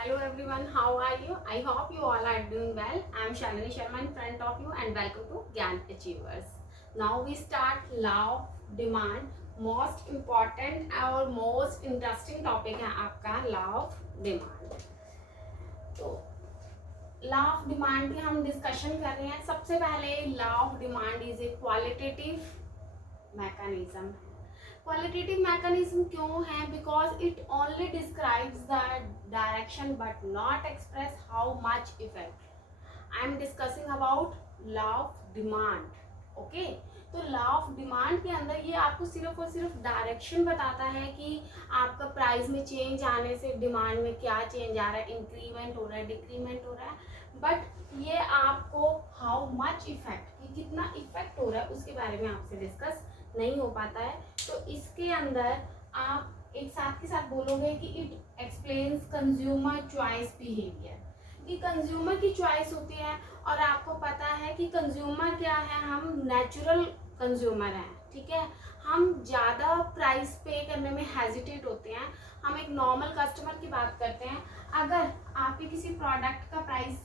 Hello everyone, how are you? I hope you all are doing well. I am Shalini Sharma in front of you and welcome to Gyan Achievers. Now we start law of demand. Most important और most interesting topic है आपका law of demand. तो law of demand की हम discussion कर रहे हैं. सबसे पहले law of demand is a qualitative mechanism. Qualitative mechanism क्यों है? Because it only describes the direction but not express how much effect. I am discussing about law of demand. Okay, तो लॉ ऑफ डिमांड के अंदर ये आपको सिर्फ और सिर्फ डायरेक्शन बताता है कि आपका प्राइस में चेंज आने से डिमांड में क्या चेंज आ रहा है, इंक्रीमेंट हो रहा है, डिक्रीमेंट हो रहा है. बट ये आपको हाउ मच इफेक्ट, कि कितना इफेक्ट हो रहा है उसके बारे में आपसे डिस्कस नहीं हो पाता है. तो इसके अंदर आप एक साथ के साथ बोलोगे कि it explains consumer choice behaviour, कि कंज्यूमर की चॉइस होती है और आपको पता है कि कंज्यूमर क्या है, हम नेचुरल कंज्यूमर हैं. ठीक है, हम ज़्यादा प्राइस पे करने में हेजिटेट होते हैं. हम एक नॉर्मल कस्टमर की बात करते हैं. अगर आपके किसी प्रोडक्ट का प्राइस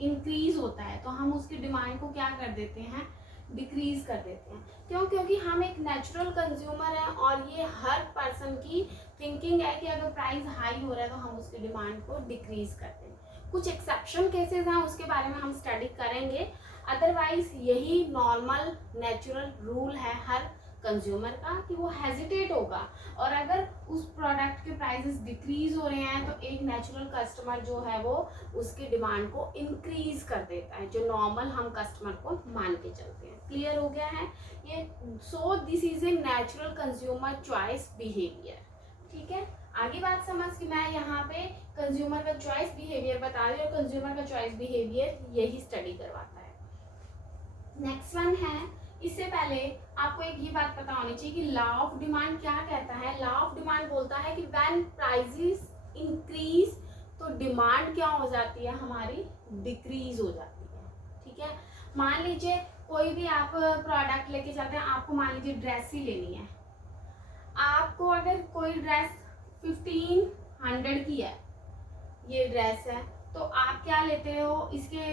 इंक्रीज होता है तो हम उसकी डिमांड को क्या कर देते हैं, डिक्रीज कर देते हैं. क्यों? क्योंकि हम एक नेचुरल कंज्यूमर हैं और ये हर पर्सन की थिंकिंग है कि अगर प्राइस हाई हो रहा है तो हम उसकी डिमांड को डिक्रीज करते हैं. कुछ एक्सेप्शन केसेस हैं, उसके बारे में हम स्टडी करेंगे. अदरवाइज यही नॉर्मल नेचुरल रूल है हर कंज्यूमर का कि वो हेजिटेट होगा. और अगर उस प्रोडक्ट के प्राइसेस डिक्रीज हो रहे हैं तो एक नेचुरल कस्टमर जो है वो उसकी डिमांड को इंक्रीज कर देता है, जो नॉर्मल हम कस्टमर को मान के चलते हैं. क्लियर हो गया है ये? So this is a natural consumer choice behaviour. ठीक है, आगे बात समझ कि मैं यहाँ पे कंज्यूमर का चॉइस बिहेवियर बता रही हूँ और कंज्यूमर का चॉइस बिहेवियर यही स्टडी करवाता है. नेक्स्ट वन है, इससे पहले आपको एक ये बात पता होनी चाहिए कि लॉ ऑफ डिमांड क्या कहता है. लॉ ऑफ डिमांड बोलता है कि व्हेन प्राइसेस इंक्रीज तो डिमांड क्या हो जाती है, हमारी डिक्रीज हो जाती है. ठीक है, मान लीजिए कोई भी आप प्रोडक्ट लेके जाते हैं, आपको मान लीजिए ड्रेस ही लेनी है. आपको अगर कोई ड्रेस 1500 की है, ये ड्रेस है, तो आप क्या लेते हो इसके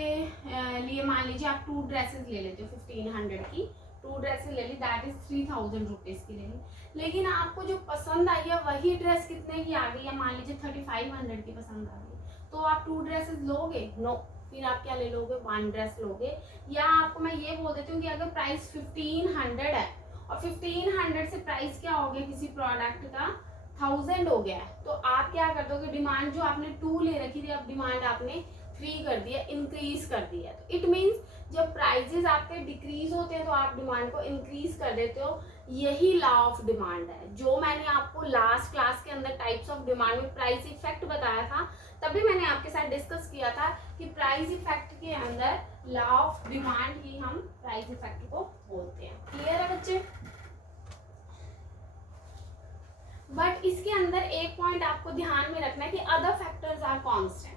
लिए, मान लीजिए आप 2 ड्रेसेस ले लेते हो 1500 की. 2 ड्रेसेस ले ली, दैट इज 3000 रुपीज़ की ले ली. लेकिन आपको जो पसंद आई है वही ड्रेस कितने की आ गई है, मान लीजिए 3500 की पसंद आ गई, तो आप 2 ड्रेसेस लोगे? नो. फिर आप क्या ले लोगे? 1 ड्रेस लोगे. या आपको मैं ये बोल देती हूँ कि अगर प्राइस 1500 है और 1500 से प्राइस क्या हो गया किसी प्रोडक्ट का 1000 हो गया है, तो आप क्या कर दोगे, डिमांड जो आपने 2 ले रखी थी अब डिमांड आपने 3 कर दिया, इंक्रीज कर दिया. तो इट मीन्स जब प्राइजेस आपके डिक्रीज होते हैं तो आप डिमांड को इंक्रीज कर देते हो. यही लॉ ऑफ डिमांड है. जो मैंने आपको लास्ट क्लास के अंदर टाइप्स ऑफ डिमांड में प्राइस इफेक्ट बताया था, तभी मैंने आपके साथ डिस्कस किया था कि प्राइस इफेक्ट के अंदर लॉ ऑफ डिमांड ही हम प्राइस इफेक्ट को बोलते हैं. क्लियर है बच्चे? बट इसके अंदर एक पॉइंट आपको ध्यान में रखना है कि अदर फैक्टर्स आर कांस्टेंट.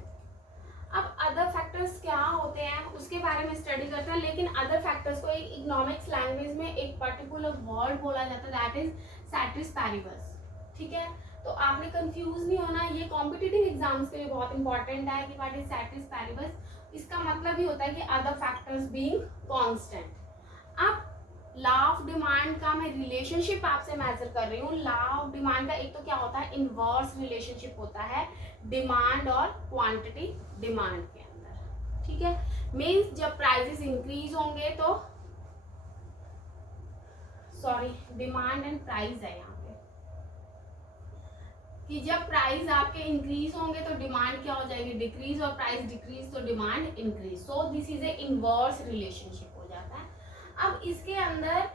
अब अदर फैक्टर्स क्या होते हैं उसके बारे में स्टडी करते हैं, लेकिन अदर फैक्टर्स को एक इकोनॉमिक्स लैंग्वेज में एक पर्टिकुलर वर्ड बोला जाता है, दैट इज सेट्रिस पैरिबस. ठीक है, तो आपने कंफ्यूज नहीं होना, ये कॉम्पिटिटिव एग्जाम्स के लिए बहुत इंपॉर्टेंट है कि व्हाट इज सेट्रिस पैरिबस. इसका मतलब ही होता है कि अदर फैक्टर्स बीइंग कांस्टेंट. अब लॉ ऑफ डिमांड का मैं रिलेशनशिप आपसे मेजर कर रही हूँ. लॉ ऑफ डिमांड का एक तो क्या होता है, इनवर्स रिलेशनशिप होता है डिमांड और क्वांटिटी डिमांड के अंदर. ठीक है, मीन्स जब प्राइसेस इंक्रीज होंगे तो सॉरी डिमांड एंड प्राइस है यहाँ पे, कि जब प्राइस आपके इंक्रीज होंगे तो डिमांड क्या हो जाएगी, डिक्रीज, और प्राइस डिक्रीज तो demand increase. So this is A inverse relationship हो जाता है. अब इसके अंदर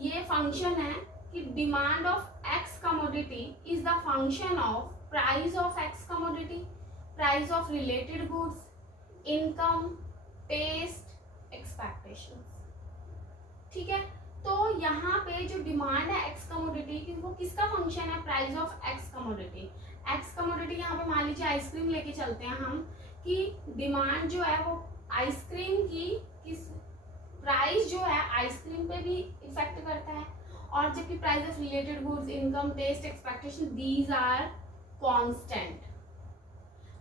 ये फंक्शन है कि demand of X commodity is the function of price of X commodity, price of related goods, income, taste, expectations. ठीक है, तो यहाँ पे जो डिमांड है एक्स कमोडिटी की, वो किसका फंक्शन है, price of X commodity. X commodity यहाँ पे मान लीजिए आइसक्रीम लेके चलते हैं हम, कि डिमांड जो है वो आइसक्रीम की किस प्राइस जो है आइसक्रीम पे भी इफेक्ट करता है, और जबकि price of related goods, income, taste, expectation, these are constant.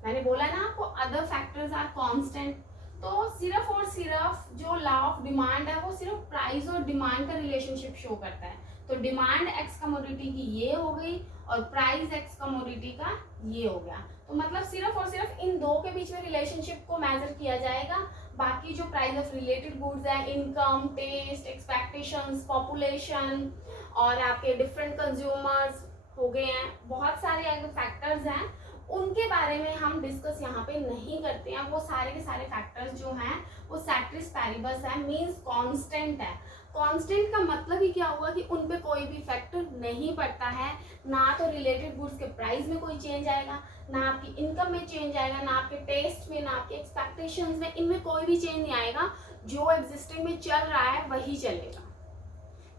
मैंने बोला ना आपको अदर फैक्टर्स आर कांस्टेंट। तो सिर्फ और सिर्फ जो लॉ ऑफ डिमांड है वो सिर्फ प्राइस और डिमांड का रिलेशनशिप शो करता है। तो डिमांड एक्स कमोडिटी की ये हो गई और प्राइस एक्स कमोडिटी का ये हो गया। तो मतलब सिर्फ और सिर्फ इन दो के बीच में रिलेशनशिप को मेजर किया जाएगा। बाकी जो प्राइस ऑफ रिलेटेड गुड्स है, इनकम, टेस्ट, एक्सपेक्टेशंस, पॉपुलेशन और आपके डिफरेंट कंज्यूमर्स हो गए हैं, बहुत सारे अगर फैक्टर्स हैं उनके बारे में हम डिस्कस यहाँ पे नहीं करते हैं। वो सारे के सारे फैक्टर्स जो हैं वो सेट्रिस पैरिबस है, मींस कांस्टेंट है। कांस्टेंट का मतलब ही क्या हुआ कि उन पे कोई भी इफेक्ट नहीं पड़ता है। ना तो रिलेटेड गुड्स के प्राइस में कोई चेंज आएगा, ना आपकी इनकम में चेंज आएगा, ना आपके टेस्ट में, ना आपके एक्सपेक्टेशंस में, इनमें कोई भी चेंज नहीं आएगा। जो एग्जिस्टिंग में चल रहा है वही चलेगा।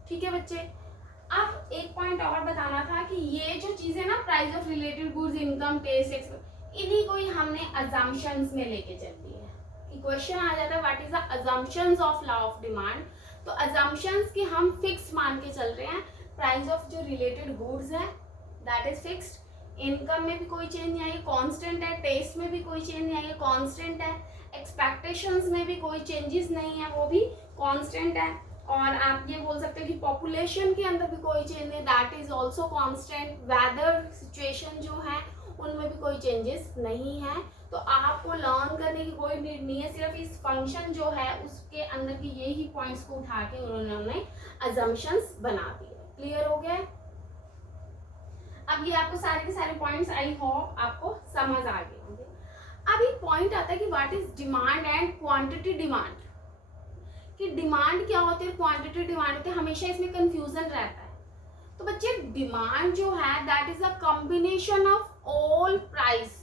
ठीक है बच्चे। अब एक पॉइंट और बताना था कि ये जो चीजें ना price of related goods, income, taste, इन्हीं को ही हमने अजम्पशंस में लेके चलती है कि क्वेश्चन आ जाता है what is the assumptions of law of demand. तो अजम्पशंस की हम फिक्स मान के चल रहे हैं। प्राइस ऑफ जो रिलेटेड गुड्स है दैट इज फिक्स्ड, इनकम में भी कोई चेंज नहीं आएगी, कांस्टेंट है, टेस्ट में भी कोई चेंज नहीं आएगी, कांस्टेंट है, एक्सपेक्टेशंस में भी कोई चेंजेस नहीं है, वो भी कांस्टेंट है। और आप ये बोल सकते हो कि पॉपुलेशन के अंदर भी कोई चेंज नहीं, that is also constant. Weather situation जो है उनमें भी कोई चेंजेस नहीं है। तो आपको लर्न करने की कोई नीड नहीं है, सिर्फ इस फंक्शन जो है उसके अंदर की यही पॉइंट्स को उठा के उन्होंने अजम्पशंस बना दिए। क्लियर हो गया? अब ये आपको सारे के सारे पॉइंट्स आई होप आपको समझ आ गए होंगे। अब एक पॉइंट आता है कि what is demand and quantity demand, कि डिमांड क्या होती है, क्वांटिटी डिमांड होती है, हमेशा इसमें कंफ्यूजन रहता है। तो बच्चे डिमांड जो है that is a combination of all price.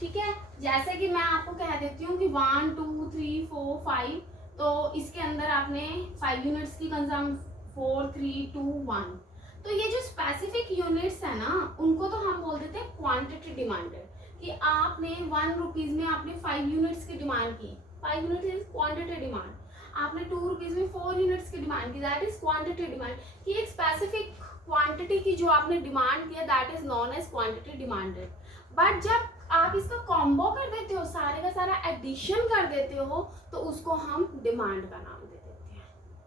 ठीक है, जैसे कि मैं आपको कह देती हूँ कि 1 2 3 4 5, तो इसके अंदर आपने 5 यूनिट्स की कंज्यूम, 4 3 2 1। तो ये जो स्पेसिफिक यूनिट्स है ना उनको तो हम बोल देते हैं क्वांटिटी डिमांडेड, कि आपने 1 रुपीज में आपने 5 यूनिट्स की डिमांड की, 5 यूनिट इज क्वांटिटी डिमांड। आपने 2 रुपीज में 4 यूनिट्स की डिमांड की, दैट इज क्वांटिटी डिमांड। कि एक स्पेसिफिक क्वांटिटी की जो आपने डिमांड किया that is known as quantity demanded. But जब आप इसका कॉम्बो कर देते हो, सारे का सारा एडिशन कर देते हो, तो उसको हम डिमांड का नाम दे देते हैं।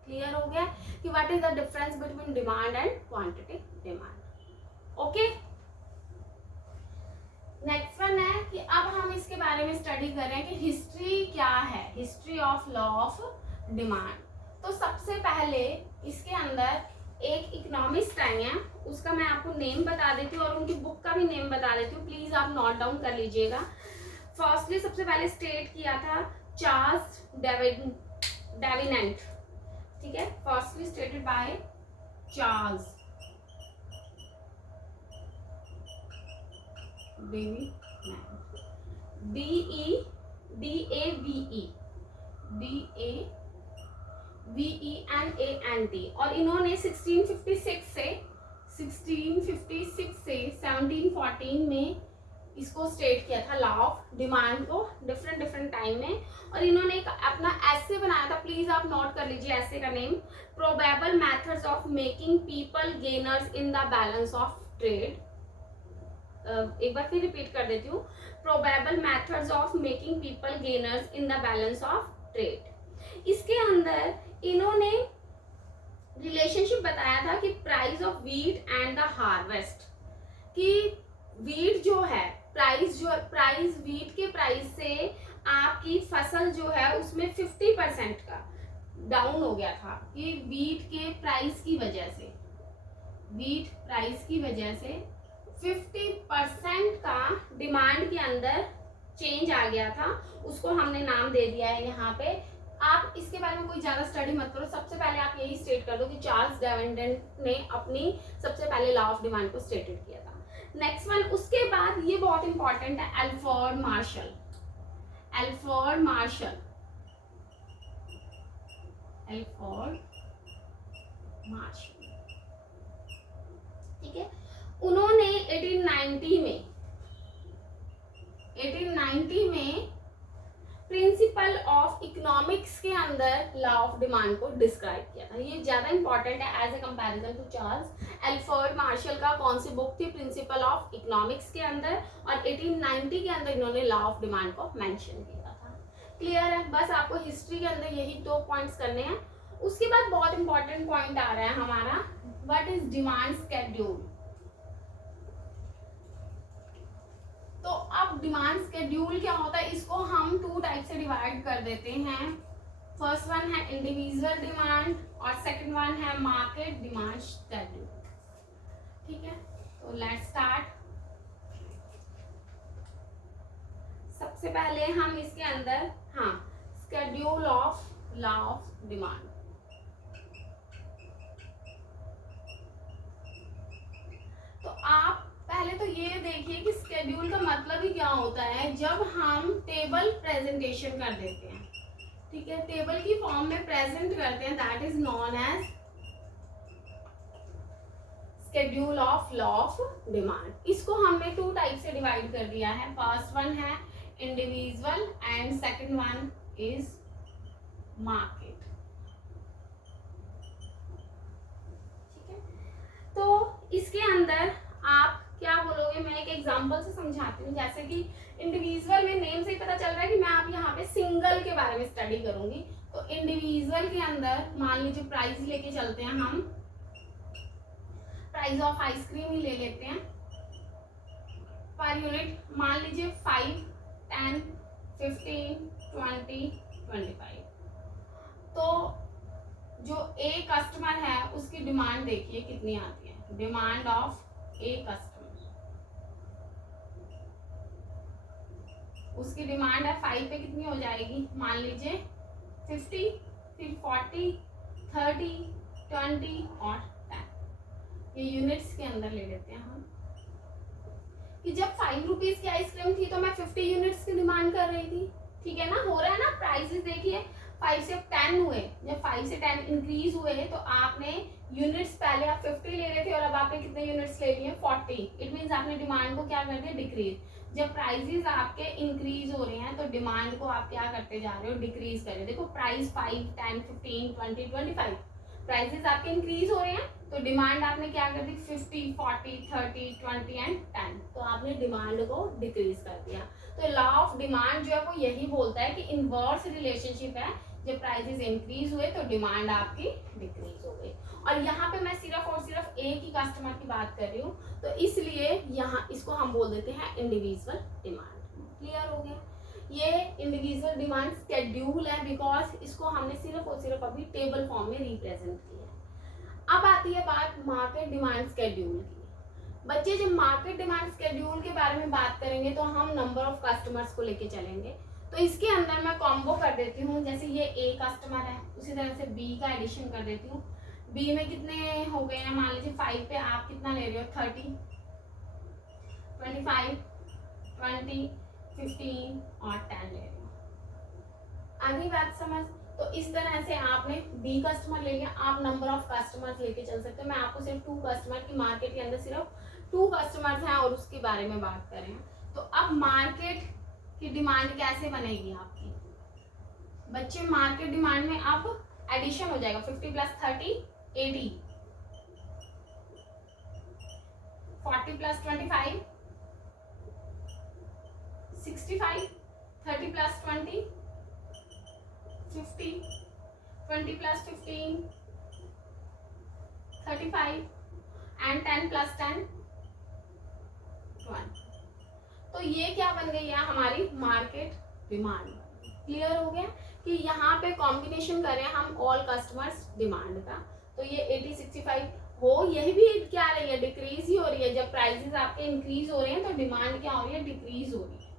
क्लियर हो गया कि what is the difference between demand and quantity demand. Okay, next one है कि अब हम इसके बारे में स्टडी कर रहे हैं कि हिस्ट्री क्या है, history of law of demand. तो सबसे पहले इसके अंदर एक इकोनॉमिस्ट आई हैं, उसका मैं आपको नेम बता देती हूँ और उनकी बुक का भी नेम बता देती हूँ, प्लीज आप नोट डाउन कर लीजिएगा। फर्स्टली सबसे पहले स्टेट किया था चार्ल्स डेविनेंट। ठीक है, firstly stated by Charles DEAVENT। और इन्होंने 1656 से 1714 में इसको स्टेट किया था लॉ ऑफ डिमांड को, डिफरेंट टाइम में। और इन्होंने एक अपना एसे बनाया था, प्लीज आप नोट कर लीजिए एसे का name, probable methods of making people gainers in the balance of trade. एक बार फिर रिपीट कर देती हूँ, probable methods of making people gainers in the balance of trade. इसके अंदर इन्होंने रिलेशनशिप बताया था कि price of wheat and the harvest, कि वीट जो है प्राइस वीट के प्राइस से आपकी फसल जो है उसमें 50% का डाउन हो गया था, कि वीट के प्राइस की वजह से 50% का डिमांड के अंदर चेंज आ गया था। उसको हमने नाम दे दिया है यहाँ पे। आप इसके बारे में कोई ज्यादा स्टडी मत करो, सबसे पहले आप यही स्टेट कर दो कि चार्ल्स डेविनेंट ने अपनी सबसे पहले लॉ ऑफ डिमांड को स्टेटेड किया था। नेक्स्ट वन, उसके बाद ये बहुत इंपॉर्टेंट है, एल्फ्रेड मार्शल। ठीक है, उन्होंने 1890 में प्रिंसिपल ऑफ इकोनॉमिक्स के अंदर लॉ ऑफ डिमांड को डिस्क्राइब किया था। ये ज्यादा इंपॉर्टेंट है as a comparison to Charles Alfred Marshall का कौन सी बुक थी, प्रिंसिपल ऑफ इकोनॉमिक्स के अंदर, और 1890 के अंदर इन्होंने लॉ ऑफ डिमांड को मेंशन किया था। क्लियर है? बस आपको हिस्ट्री के अंदर यही 2 पॉइंट्स करने हैं। उसके बाद बहुत इंपॉर्टेंट पॉइंट आ रहा है हमारा, व्हाट इज डिमांड स्केड्यूल। तो अब डिमांड स्केड्यूल क्या होता है, इसको हम 2 टाइप से डिवाइड कर देते हैं। फर्स्ट वन है इंडिविजुअल डिमांड और सेकंड वन है मार्केट डिमांड स्केड्यूल। ठीक है, तो लेट्स स्टार्ट। सबसे पहले हम इसके अंदर schedule of law of demand. तो आप पहले तो ये देखिए कि स्केड्यूल का मतलब ही क्या होता है। जब हम टेबल प्रेजेंटेशन कर देते हैं, ठीक है, टेबल की फॉर्म में प्रेजेंट करते हैं, that is known as schedule of law of demand. इसको हमने 2 टाइप से डिवाइड कर दिया है। फर्स्ट वन है individual and second one is market. ठीक है, तो इसके अंदर आप क्या बोलोगे, मैं एक एग्जांपल से समझाती हूँ। जैसे कि इंडिविजुअल में नेम से ही पता चल रहा है कि मैं आप यहाँ पे सिंगल के बारे में स्टडी करूंगी। तो इंडिविजुअल के अंदर मान लीजिए प्राइस लेके चलते हैं, हम प्राइस ऑफ आइसक्रीम ही ले लेते हैं। पर यूनिट मान लीजिए 5, 10, 15, 20, 25। तो जो ए कस्टमर है उसकी डिमांड देखिए कितनी आती है। डिमांड ऑफ ए कस्टमर, उसकी डिमांड है 5 पे कितनी हो जाएगी, मान लीजिए 50, फिर 40, 30, 20 और 10। ये यूनिट्स के अंदर ले लेते हैं हम कि जब 5 रुपीज की आइसक्रीम थी तो मैं 50 यूनिट्स की डिमांड कर रही थी। ठीक है ना, हो रहा है ना। प्राइसेस देखिए 5 से 10 हुए, जब 5 से 10 इंक्रीज हुए तो आपने यूनिट्स, पहले आप 50 ले रहे थे और अब आपने कितने यूनिट्स ले लिए, 40। इट मींस आपने डिमांड को क्या कर दिया, डिक्रीज। जब प्राइसेस आपके इंक्रीज हो रहे हैं तो डिमांड को आप क्या करते जा रहे हो, डिक्रीज कर रहे हो। देखो प्राइस 5, 10, 15, 20, 25, प्राइसेस आपके इंक्रीज हो रहे हैं तो डिमांड आपने क्या कर दी, 50, 40, 30, 20 एंड 10। तो आपने डिमांड को डिक्रीज कर दिया। तो लॉ ऑफ डिमांड जो है वो यही बोलता है कि इनवर्स रिलेशनशिप है, जब प्राइसेस इंक्रीज हुए तो डिमांड आपकी डिक्रीज हो गई। और यहाँ पे मैं सिर्फ और सिर्फ एक ही कस्टमर की बात कर रही हूँ, तो इसलिए यहाँ इसको हम बोल देते हैं इंडिविजुअल डिमांड। क्लियर हो गया? ये इंडिविजुअल डिमांड स्केड्यूल है बिकॉज इसको हमने सिर्फ और सिर्फ अभी टेबल फॉर्म में रिप्रेजेंट किया है। अब आती है बात मार्केट डिमांड स्केड्यूल की। बच्चे जब मार्केट डिमांड स्केड्यूल के बारे में बात करेंगे तो हम नंबर ऑफ कस्टमर्स को लेके चलेंगे। तो इसके अंदर मैं कॉम्बो कर देती हूँ, जैसे ये ए कस्टमर है उसी तरह से बी का एडिशन कर देती हूँ। बी में कितने हो गए हैं, मान लीजिए 5 पे आप कितना ले रहे हो, 30, 25, 20, 15 और 10 ले रहे हो। आगे बात समझ? तो इस तरह से आपने बी कस्टमर ले लिया, आप नंबर ऑफ कस्टमर्स लेके चल सकते हो। मैं आपको सिर्फ 2 कस्टमर की, मार्केट के अंदर सिर्फ 2 कस्टमर्स हैं और उसके बारे में बात करें। तो अब मार्केट की डिमांड कैसे बनेगी आपकी बच्चे? मार्केट डिमांड में अब एडिशन हो जाएगा, 50 + 30 80, 40 + 25 65, 30 + 20 50, 20 + 15 35 एंड 10 + 10 20। तो ये क्या बन गई है हमारी मार्केट डिमांड। क्लियर हो गया कि यहाँ पे कॉम्बिनेशन करें हम ऑल कस्टमर्स डिमांड का, तो ये 80, 65 हो, यही भी क्या रही है, डिक्रीज ही हो रही है। जब प्राइसेस आपके इंक्रीज हो रहे हैं तो डिमांड क्या हो रही है, डिक्रीज हो रही है।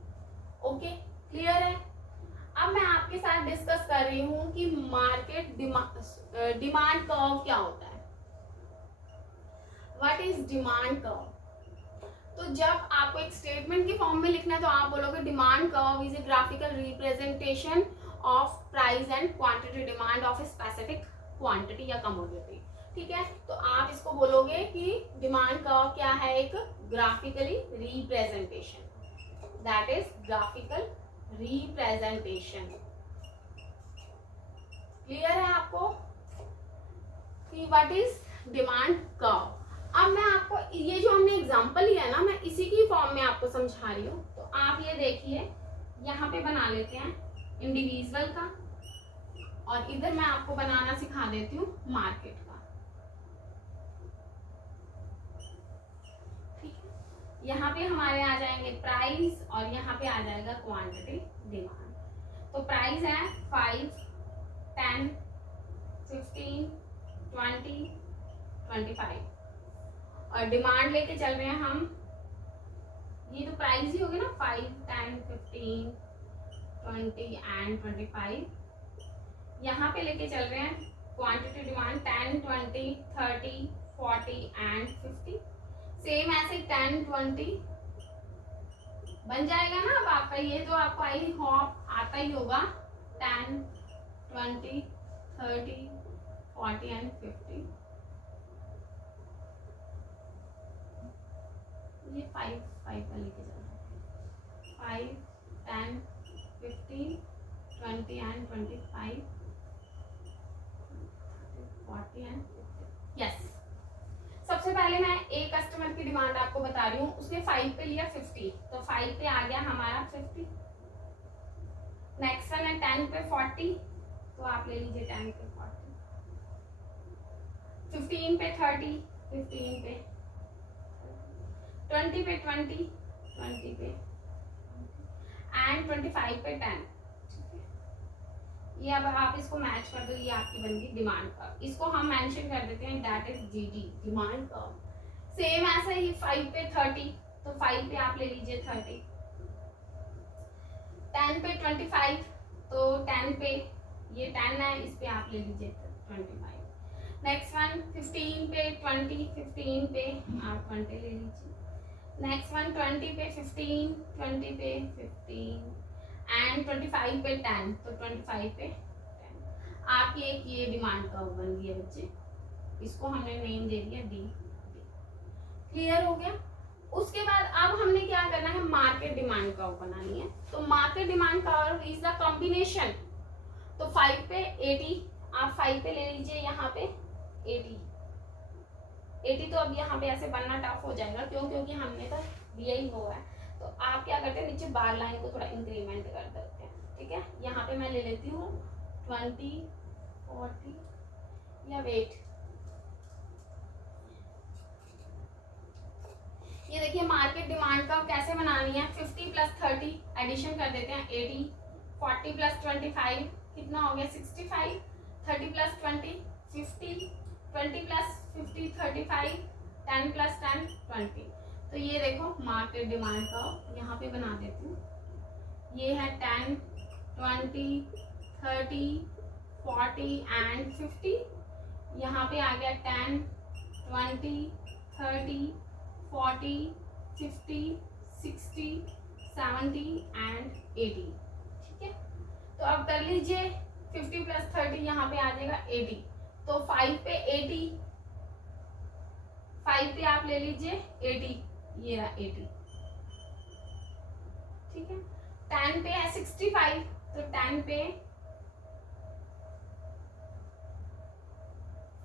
ओके, क्लियर है? अब मैं आपके साथ डिस्कस कर रही हूँ कि मार्केट डिमांड कर्व क्या होता है। What is demand curve? तो जब आपको एक स्टेटमेंट के फॉर्म में लिखना है तो आप बोलोगे demand curve is a graphical representation of price and quantity demand of a specific quantity या कमोडिटी। ठीक है, तो आप इसको बोलोगे कि डिमांड कर्व क्या है, एक graphically representation, that is graphical representation. Clear है आपको कि व्हाट इज डिमांड कर्व। अब मैं आपको ये जो हमने एग्जांपल लिया ना, मैं इसी की फॉर्म में आपको समझा रही हूँ। तो आप ये देखिए, यहाँ पे बना लेते हैं इंडिविजुअल का, और इधर मैं आपको बनाना सिखा देती हूँ मार्केट का। ठीक है, यहाँ पे हमारे आ जाएंगे प्राइस, और यहाँ पे आ जाएगा क्वांटिटी डिमांड। तो प्राइस है 5, 10, 15, 20, 25, और डिमांड लेके चल रहे हैं हम, ये तो प्राइस ही होगी ना, 5, 10, 15, 20 एंड 25। यहाँ पे लेके चल रहे हैं क्वांटिटी डिमांड 10, 20, 30, 40 एंड 50। सेम ऐसे 10, 20 बन जाएगा ना। अब आपका ये जो आपको आई होप आता ही होगा, 10, 20, 30, 40 एंड 50। ये 5 का लेके चल रहा है, 5, 10, 15, 20 एंड 25, 40 एंड 50। यस, सबसे पहले मैं एक कस्टमर की डिमांड आपको बता रही हूँ, उसने 5 पे लिया 50, तो 5 पे आ गया हमारा 50। नेक्स्ट वन है 10 पे 40, तो आप ले लीजिए 10 पे 40। 15 पे 30, 15 पे 20 पे 20, 20 पे एंड 25 पे 10। ये अब आप इसको मैच कर दो, ये आपकी बन गई डिमांड कर्व। इसको हम मेंशन कर देते हैं, that is GD, demand curve. Same ऐसा ही 5 पे 30, तो 5 पे आप ले लीजिए 30। 10 पे 25, तो 10 पे ये 10 है, इस पे आप ले लीजिए 25। नेक्स्ट वन 15 पे 20, 15 पे आप 20 ले लीजिए। नेक्स्ट वन 20 पे 15, 20 पे 15 एंड 25 पे 10, तो 25 पे 10। आपकी एक ये डिमांड कर्व बन गई है बच्चे, इसको हमने नेम दे दिया डी। क्लियर हो गया। उसके बाद अब हमने क्या करना है, मार्केट डिमांड कर्व बनानी है। तो market demand curve is the combination. तो 5 पे 80, आप 5 पे ले लीजिए, यहाँ पे 80। तो अब यहाँ पे ऐसे बनना टफ हो जाएगा, क्यों? क्योंकि हमने तो दिया ही हुआ है। तो आप क्या करते हैं, नीचे बार लाइन को थोड़ा इंक्रीमेंट कर देते हैं। ठीक है, यहाँ पे मैं ले लेती हूँ 20, 40, या वेट, ये देखिए मार्केट डिमांड का कैसे बनानी है। 50 प्लस 30 एडिशन कर देते हैं 80, 40 प्लस 25 कितना हो गया 65, 30 प्लस 20 50, 20 प्लस 50 35, 10 प्लस 10 20। तो ये देखो मार्केट डिमांड का यहाँ पे बना देती हूँ, ये है 10, 20, 30, 40 एंड 50। यहाँ पे आ गया 10, 20, 30, 40, 50, 60, 70 एंड 80। ठीक है, तो अब कर लीजिए 50 प्लस 30, यहाँ पे आ जाएगा 80। तो 5 पे 80, 5 पे आप ले लीजिए 80, ये रहा 80। ठीक है, 10 पे है 65, तो 10 पे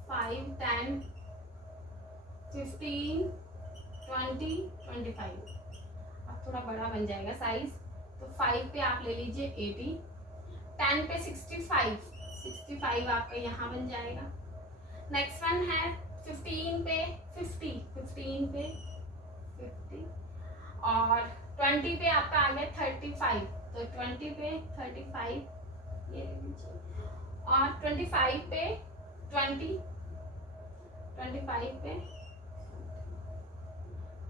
5, 10, 15, 20, 25। अब थोड़ा बड़ा बन जाएगा साइज, तो 5 पे आप ले लीजिए 80, 10 पे 65, 65 आपका यहाँ बन जाएगा। नेक्स्ट वन है 15 पे 50, 15 पे 50, और 20 पे आपका आ गया 35, तो 20 पे 35 ये ले लीजिए, और 25 पे 20, 25 पे।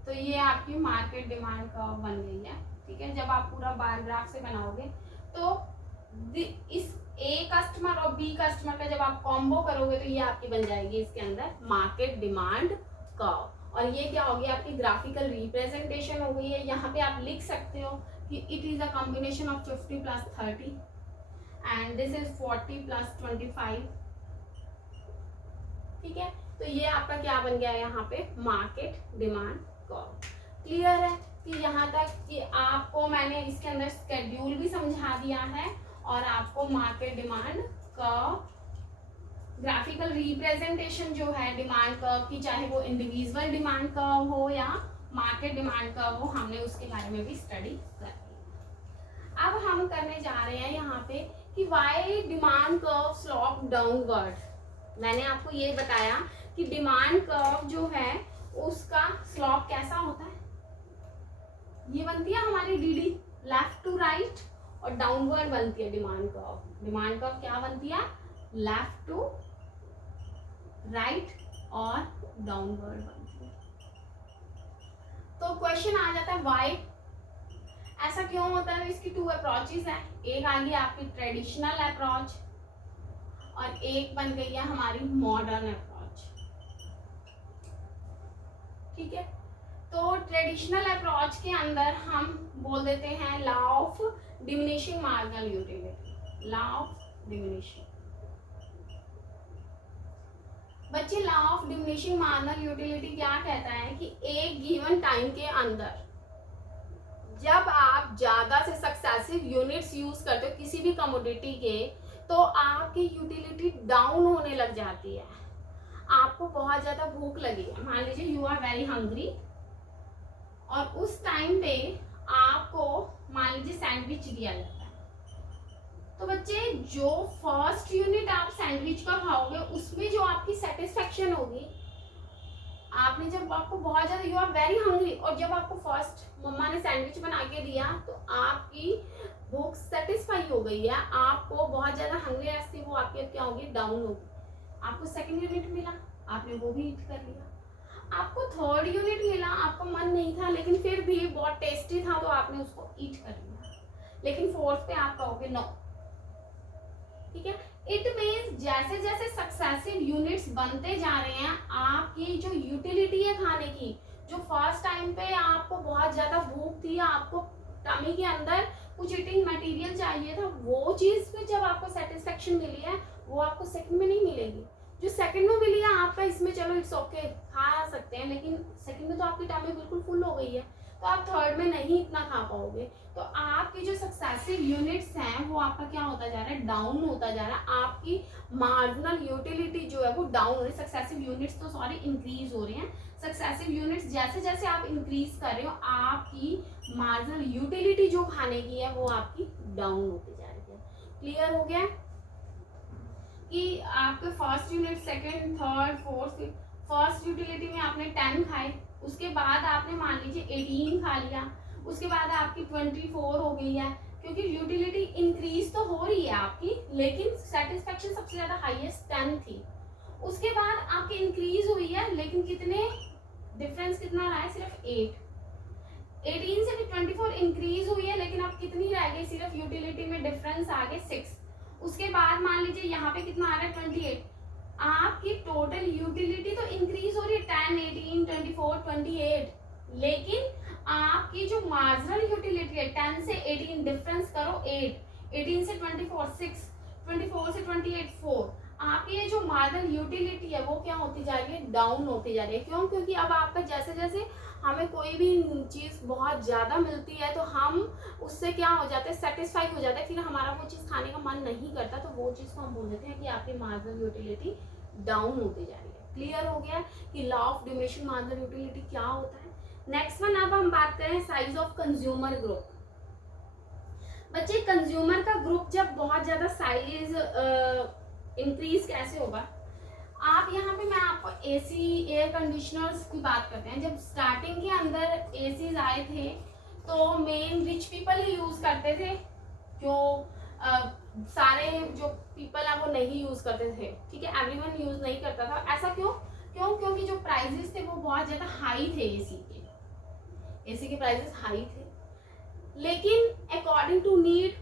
तो ये आपकी मार्केट डिमांड कर्व बन गई है। ठीक है, जब आप पूरा बार ग्राफ से बनाओगे तो इस ए कस्टमर और बी कस्टमर का जब आप कॉम्बो करोगे तो ये आपकी बन जाएगी इसके अंदर मार्केट डिमांड कर्व। और ये क्या होगी, आपकी ग्राफिकल रिप्रेजेंटेशन हो गई है। यहाँ पे आप लिख सकते हो कि it is a combination of 50 plus 30 and this is 40 plus 25। ठीक है, तो ये आपका क्या बन गया है यहाँ पे, मार्केट डिमांड कर्व। क्लियर है। कि यहाँ तक कि आपको मैंने इसके अंदर स्केड्यूल भी समझा दिया है और आपको मार्केट डिमांड का ग्राफिकल रिप्रेजेंटेशन जो है डिमांड कर्व की, चाहे वो इंडिविजुअल डिमांड कर्व हो या मार्केट डिमांड कर्व हो, हमने उसके बारे में भी स्टडी कर लिया। अब हम करने जा रहे हैं यहाँ पे कि why demand curve slope downward. मैंने आपको ये बताया कि डिमांड कर्व जो है उसका स्लोप कैसा होता है, ये बनती है हमारी डीडी लेफ्ट टू राइट और डाउनवर्ड बनती है डिमांड कर्व। डिमांड कर्व क्या बनती है, लेफ्ट टू राइट और डाउनवर्ड बनती है। तो क्वेश्चन आ जाता है वाई ऐसा क्यों होता है। इसकी टू अप्रोचेस है, एक आ गई आपकी ट्रेडिशनल अप्रोच और एक बन गई है हमारी मॉडर्न अप्रोच। ठीक है, तो ट्रेडिशनल अप्रोच के अंदर हम बोल देते हैं law of diminishing marginal utility. Law of diminishing, बच्चे law of diminishing marginal utility क्या कहता है कि एक गिवन टाइम के अंदर जब आप ज्यादा से सक्सेसिव यूनिट्स यूज करते हो किसी भी कमोडिटी के, तो आपकी यूटिलिटी डाउन होने लग जाती है। आपको बहुत ज्यादा भूख लगी है, मान लीजिए यू आर वेरी हंग्री, और उस टाइम पे आपको मान लीजिए सैंडविच दिया जाता है। तो बच्चे जो फर्स्ट यूनिट आप सैंडविच का खाओगे उसमें जो आपकी सेटिस्फेक्शन होगी, आपने जब आपको बहुत ज्यादा यू आर वेरी हंग्री और जब आपको फर्स्ट मम्मा ने सैंडविच बना के दिया तो आपकी भूख सेटिस्फाई हो गई है, आपको बहुत ज्यादा हंग्रीनेस थी वो आपकी क्या होगी, डाउन होगी। आपको सेकंड यूनिट मिला, आपने वो भी ईट कर लिया। आपको थर्ड यूनिट मिला, आपको मन नहीं था लेकिन फिर भी बहुत टेस्टी था तो आपने उसको ईट कर लिया। लेकिन फोर्थ पे आप कहोगे नो। ठीक है, इट मीन्स जैसे जैसे सक्सेसिव यूनिट्स बनते जा रहे हैं आपकी जो यूटिलिटी है खाने की, जो फर्स्ट टाइम पे आपको बहुत ज्यादा भूख थी, आपको टमी के अंदर कुछ ईटिंग मटेरियल चाहिए था, वो चीज पे जब आपको सेटिस्फेक्शन मिली है वो आपको सेकंड में नहीं मिलेगी। जो सेकंड में मिली है आपका इसमें चलो इट्स ओके खा सकते हैं, लेकिन सेकंड में तो आपकी टमी बिल्कुल फुल हो गई है तो आप थर्ड में नहीं इतना खा पाओगे। तो आपकी जो सक्सेसिव यूनिट्स हैं वो आपका क्या होता जा रहा है, डाउन होता जा रहा है। आपकी मार्जिनल यूटिलिटी जो है वो डाउन हो रही है। सक्सेसिव यूनिट्स तो सॉरी इंक्रीज हो रहे हैं। सक्सेसिव यूनिट्स जैसे जैसे आप इंक्रीज कर रहे हो आपकी मार्जिनल यूटिलिटी जो खाने की है वो आपकी डाउन होती जा रही है। क्लियर हो गया कि आपके first unit, second, third, fourth, first utility में आपने 10 खाए, उसके बाद आपने मान लीजिए 18 खा लिया, उसके बाद आपकी 24 हो गई है, क्योंकि यूटिलिटी इंक्रीज तो हो रही है आपकी लेकिन सेटिस्फेक्शन सबसे ज्यादा हाईएस्ट 10 थी। उसके बाद आपकी इंक्रीज हुई है लेकिन कितने डिफरेंस कितना रहा है, सिर्फ 8। 18 से भी 24 इंक्रीज हुई है लेकिन अब कितनी रह गई, सिर्फ यूटिलिटी में डिफरेंस आ गए 6। उसके बाद मान लीजिए यहाँ पे कितना आ रहा है 28। आपकी टोटल यूटिलिटी तो इंक्रीज हो रही है 10, 18, 24, 28, लेकिन आपकी जो मार्जिनल यूटिलिटी है 10 से 18 डिफरेंस करो 8, 18 से 24 6, 24 से 28 4। आपकी ये जो मार्जिनल यूटिलिटी है वो क्या होती जा रही है, डाउन होती जा रही है। क्यों? क्योंकि अब आपका जैसे जैसे हमें कोई भी चीज़ बहुत ज़्यादा मिलती है तो हम उससे क्या हो जाते हैं, सेटिस्फाई हो जाते हैं, फिर हमारा वो चीज़ खाने का मन नहीं करता, तो वो चीज़ को हम बोल देते हैं कि आपकी मार्जिनल यूटिलिटी डाउन होती जा रही है। क्लियर हो गया कि law of diminishing marginal utility क्या होता है। नेक्स्ट वन, अब हम बात करें साइज ऑफ कंज्यूमर ग्रुप। बच्चे कंज्यूमर का ग्रुप जब बहुत ज़्यादा साइज इंक्रीज कैसे होगा, आप यहाँ पे मैं आपको एसी एयर कंडीशनर्स की बात करते हैं। जब स्टार्टिंग के अंदर एसीज आए थे तो मेन रिच पीपल ही यूज करते थे, जो सारे जो पीपल है वो नहीं यूज करते थे। ठीक है, एवरीवन यूज नहीं करता था। ऐसा क्यों? क्योंकि जो प्राइजेस थे वो बहुत ज्यादा हाई थे, एसी के प्राइजेस हाई थे। लेकिन अकॉर्डिंग टू नीड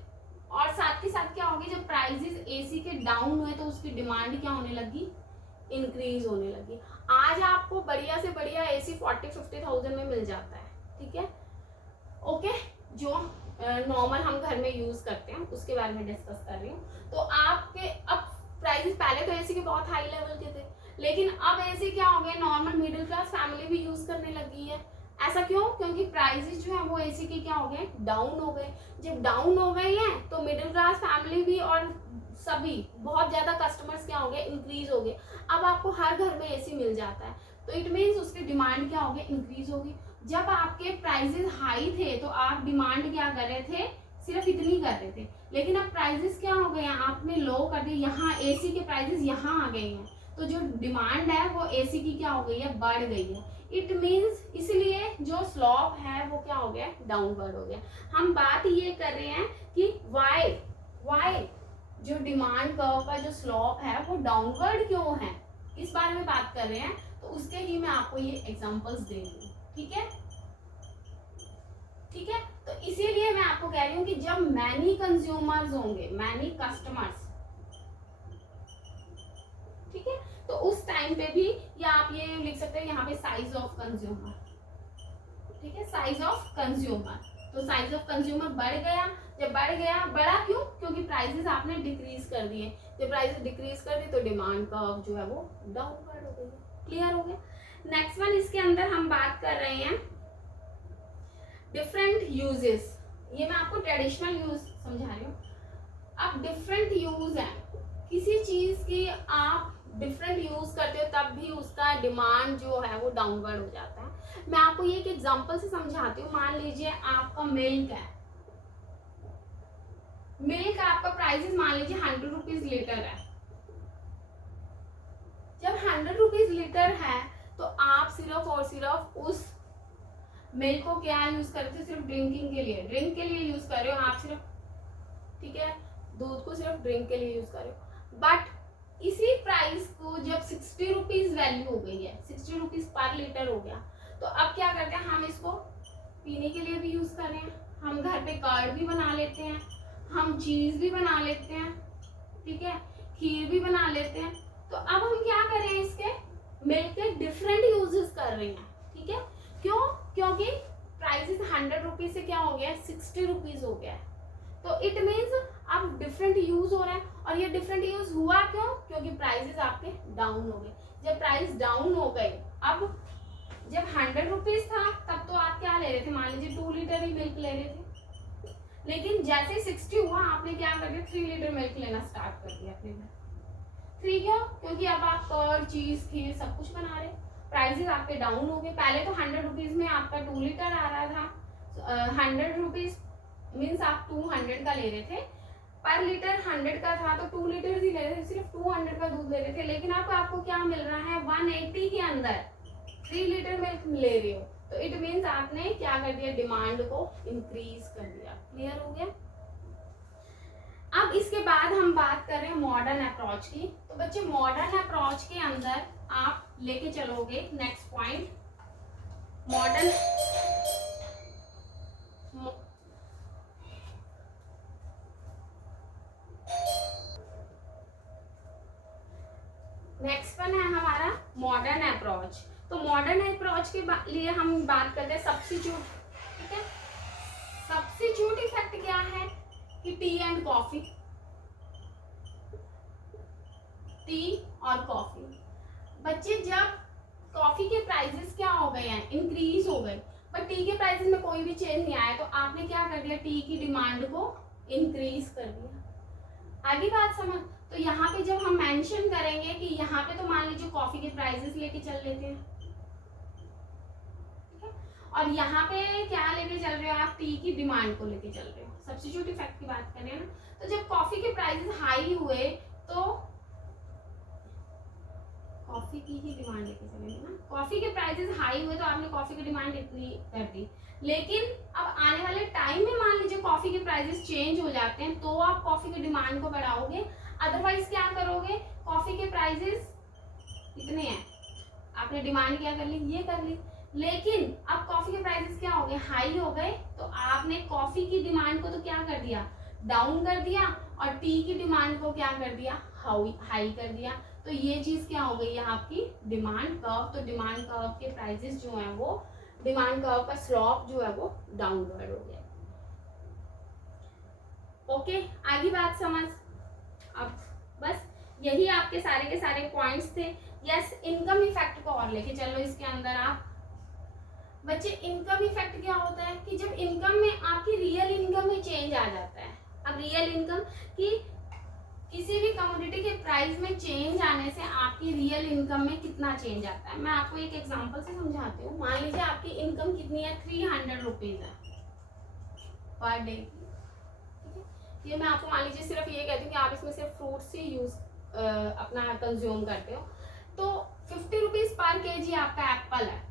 और साथ के साथ क्या हो गया, जब प्राइजेस एसी के डाउन हुए तो उसकी डिमांड क्या होने लगी, इंक्रीज होने लगी। आज आपको बढ़िया से बढ़िया एसी 40-50,000 में मिल जाता है। ठीक है, ओके, जो नॉर्मल हम घर में यूज करते हैं उसके बारे में डिस्कस कर रही हूँ। तो आपके अब प्राइसेस पहले तो एसी के बहुत हाई लेवल के थे, लेकिन अब एसी क्या हो गया, नॉर्मल मिडिल क्लास फैमिली भी यूज करने लगी है। ऐसा क्यों? क्योंकि प्राइसेस जो है वो एसी के क्या हो गए, डाउन हो गए। जब डाउन हो गए हैं तो मिडिल क्लास फैमिली भी और सभी बहुत ज्यादा कस्टमर्स क्या हो गए, इंक्रीज हो गए। अब आपको हर घर में एसी मिल जाता है, तो इट मीन्स उसकी डिमांड क्या हो गई, इंक्रीज होगी। जब आपके प्राइसेस हाई थे तो आप डिमांड क्या कर रहे थे, सिर्फ इतनी कर रहे थे, लेकिन अब प्राइसेस क्या हो गए हैं, आपने लो कर दिए, यहाँ एसी के प्राइसेस यहाँ आ गए हैं, तो जो डिमांड है वो एसी की क्या हो गई है, बढ़ गई है। इट मीन्स इसलिए जो स्लॉप है वो क्या हो गया, डाउनवर्ड हो गया। हम बात ये कर रहे हैं कि वाई जो डिमांड कर्व का जो स्लॉप है वो डाउनवर्ड क्यों है, इस बारे में बात कर रहे हैं। तो उसके ही मैं आपको ये एग्जांपल्स दे रही हूँ, ठीक है। ठीक है, तो इसीलिए मैं आपको कह रही हूँ कि जब मैनी कंज्यूमर्स होंगे, मैनी कस्टमर्स, ठीक है, तो उस टाइम पे भी, या आप ये लिख सकते हैं यहाँ पे साइज ऑफ कंज्यूमर, ठीक है, साइज ऑफ कंज्यूमर। तो साइज ऑफ कंज्यूमर बढ़ गया, जब बढ़ गया, बढ़ा क्यों, क्योंकि प्राइसेस आपने डिक्रीज कर दिए। जब प्राइसेस डिक्रीज कर दी तो डिमांड कर्व जो है वो डाउनवर्ड हो गई। क्लियर हो गया। नेक्स्ट वन, इसके अंदर हम बात कर रहे हैं डिफरेंट यूजेस। ये मैं आपको ट्रेडिशनल यूज समझा रही हूँ। अब डिफरेंट यूज है किसी चीज की, आप डिफरेंट यूज करते हो तब भी उसका डिमांड जो है वो डाउनवर्ड हो जाता है। मैं आपको ये एक एग्जांपल से समझाती हूँ। मान लीजिए आपका मिल्क है, मिल्क आपका प्राइस मान लीजिए 100 रुपीज लीटर है। जब 100 रुपीज लीटर है तो आप सिर्फ और सिर्फ उस मिल्क को क्या यूज कर रहे थे, सिर्फ ड्रिंकिंग के लिए, ड्रिंक के लिए यूज कर रहे हो आप सिर्फ, ठीक है, दूध को सिर्फ ड्रिंक के लिए यूज कर रहे हो। बट इसी प्राइस को जब 60 रुपीज वैल्यू हो गई है, 60 रुपीज पर लीटर हो गया, तो अब क्या करते हैं, हम इसको पीने के लिए भी यूज कर रहे हैं, हम घर पे कर्ड भी बना लेते हैं, हम चीज भी बना लेते हैं, ठीक है, खीर भी बना लेते हैं। तो अब हम क्या कर रहे हैं, इसके मिल्क के डिफरेंट यूजेस कर रहे हैं, ठीक है। क्यों? क्योंकि प्राइसेस 100 रुपीज से क्या हो गया, 60 रुपीज हो गया। तो इट मीन्स अब डिफरेंट यूज हो रहा है, और ये डिफरेंट यूज हुआ क्यों, क्योंकि प्राइसेस आपके डाउन हो गए। जब प्राइस डाउन हो गए, अब जब 100 रुपीज था तब तो आप क्या ले रहे थे, मान लीजिए 2 लीटर ही मिल्क ले रहे थे, लेकिन जैसे 60 हुआ आपने क्या कर दिया, 3 लीटर मिल्क लेना स्टार्ट कर दिया अपने घर। 3 क्यों? क्योंकि अब आप कर्ड, चीज, खीर सब कुछ बना रहे, प्राइसेस आपके डाउन हो गए। पहले तो 100 रुपीज में आपका 2 लीटर आ रहा था, 100 रुपीज मीन्स आप 200 का ले रहे थे, पर लीटर 100 का था तो 2 लीटर ही ले रहे थे, सिर्फ 200 का दूध ले रहे थे। लेकिन अब आपको क्या मिल रहा है, 180 के अंदर 3 लीटर मिल्क ले रहे हो, तो इट मीन्स आपने क्या कर दिया, डिमांड को इंक्रीज कर दिया। क्लियर हो गया। अब इसके बाद हम बात कर रहे हैं मॉडर्न अप्रोच की। तो बच्चे मॉडर्न अप्रोच के अंदर आप लेके चलोगे next point, modern next one है हमारा मॉडर्न अप्रोच। तो मॉडर्न अप्रोच के लिए हम बात करते हैं सब्स्टिट्यूट, ठीक है। सब्स्टिट्यूट इफेक्ट क्या है कि टी एंड कॉफी, टी और कॉफी। बच्चे जब कॉफी के प्राइसेस क्या हो गए हैं, इंक्रीज हो गए, बट टी के प्राइसेस में कोई भी चेंज नहीं आया, तो आपने क्या कर दिया, टी की डिमांड को इंक्रीज कर दिया। आगे बात समझ। तो यहाँ पे जब हम मेंशन करेंगे कि यहाँ पे तो मान लीजिए कॉफी के प्राइसेस लेके चल लेते हैं, ठीक है, और यहाँ पे क्या लेके चल रहे हो आप, टी की डिमांड को लेके चल रहे हो। सब्स्टिट्यूट इफेक्ट की बात करें ना, तो जब कॉफी के प्राइसेस हाई हुए तो कॉफी की ही डिमांड लेके चलेंगे ना, कॉफी के प्राइसेस हाई हुए तो आपने कॉफी की डिमांड इतनी कर दी, लेकिन अब आने वाले टाइम में मान लीजिए कॉफी के प्राइसेस चेंज हो जाते हैं तो आप कॉफी की डिमांड को बढ़ाओगे, अदरवाइज क्या करोगे, कॉफी के प्राइसेस इतने हैं, आपने डिमांड क्या कर ली, ये कर ली, लेकिन अब कॉफी के प्राइसेस क्या हो गए, हाई हो गए, तो आपने कॉफी की डिमांड को तो क्या कर दिया, डाउन कर दिया, और टी की डिमांड को क्या कर दिया, हाई कर दिया। तो ये चीज क्या हो गई है आपकी डिमांड कर्व। तो डिमांड कर्व के प्राइसेस जो है वो, डिमांड कर्व का स्लॉप जो है वो डाउनवर्ड हो गया। ओके, आगे बात समझ। अब बस यही आपके सारे के सारे पॉइंट्स थे। यस, इनकम इफेक्ट को और लेके चलो इसके अंदर आप। बच्चे इनकम इफेक्ट क्या होता है कि जब इनकम में आपकी रियल इनकम में चेंज आ जाता है। अब रियल इनकम कि किसी भी कमोडिटी के प्राइस में चेंज आने से आपकी रियल इनकम में कितना चेंज आता है। मैं आपको एक एग्जांपल से समझाती हूँ। मान लीजिए आपकी इनकम कितनी है, 300 रुपीज है पर डे की, ठीक है। ये मैं आपको मान लीजिए सिर्फ ये कहती हूँ कि आप इसमें सिर्फ फ्रूट्स ही यूज अपना कंज्यूम करते हो, तो 50 रुपीज पर केजी आपका एप्पल है।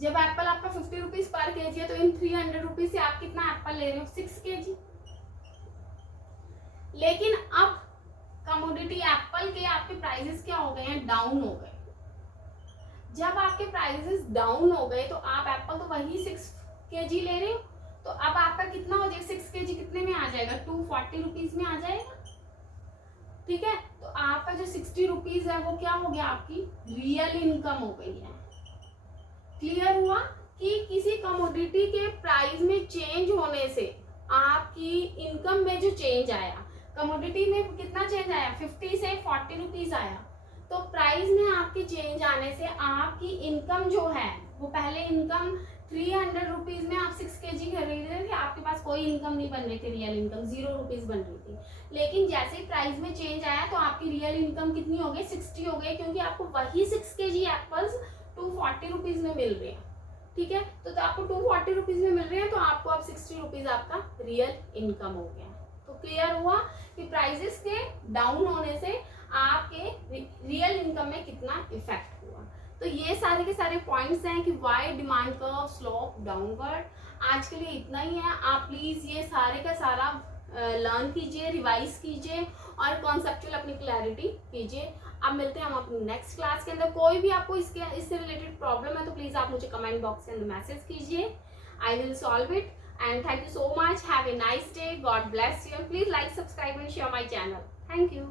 जब एप्पल आपका 50 रुपीज पर केजी है तो इन 300 रुपीज से आप कितना एप्पल ले रहे हो, 6 केजी। लेकिन अब कमोडिटी एप्पल के आपके प्राइसेस क्या हो गए हैं, डाउन हो गए। जब आपके प्राइसेस डाउन हो गए तो आप एप्पल तो वही 6 केजी ले रहे हो, तो अब आपका कितना हो जाएगा, 6 केजी कितने में आ जाएगा, 240 रुपीज में आ जाएगा, ठीक है। तो आपका जो 60 रुपीज है वो क्या हो गया, आपकी रियल इनकम हो गई है। क्लियर हुआ कि किसी कमोडिटी के प्राइस में चेंज होने से आपकी इनकम में जो चेंज आया, कमोडिटी में कितना चेंज आया, 50 से 40 रुपीज आया, तो प्राइस में आपके चेंज आने से आपकी इनकम जो है वो पहले इनकम 300 रुपीज में आप 6 केजी खरीद रहे थे, आपके पास कोई इनकम नहीं बन रही थी, रियल इनकम 0 रुपीज बन रही थी। लेकिन जैसे ही प्राइस में चेंज आया तो आपकी रियल इनकम कितनी हो गई, 60 हो गई, क्योंकि आपको वही 6 केजी एप्पल्स 240 रुपीज में मिल रहे हैं, ठीक है। तो आपको 240 रुपीज में मिल रहे हैं, तो आपको अब 60 रुपीज आपका रियल इनकम हो गया। तो क्लियर हुआ कि प्राइसेस के डाउन होने से आपके रियल इनकम में कितना इफेक्ट हुआ। तो ये सारे के सारे पॉइंट्स हैं कि why demand curve slope downward. आज के लिए इतना ही है। आप प्लीज ये सारे का सारा लर्न कीजिए, रिवाइज कीजिए और कॉन्सेप्चुअल अपनी क्लैरिटी कीजिए। अब मिलते हैं हम अपनी नेक्स्ट क्लास के अंदर। कोई भी आपको इससे रिलेटेड प्रॉब्लम है तो प्लीज आप मुझे कमेंट बॉक्स के अंदर मैसेज कीजिए, I will solve it. And thank you so much. Have a nice day. God bless you. And please like, subscribe and share my channel. Thank you.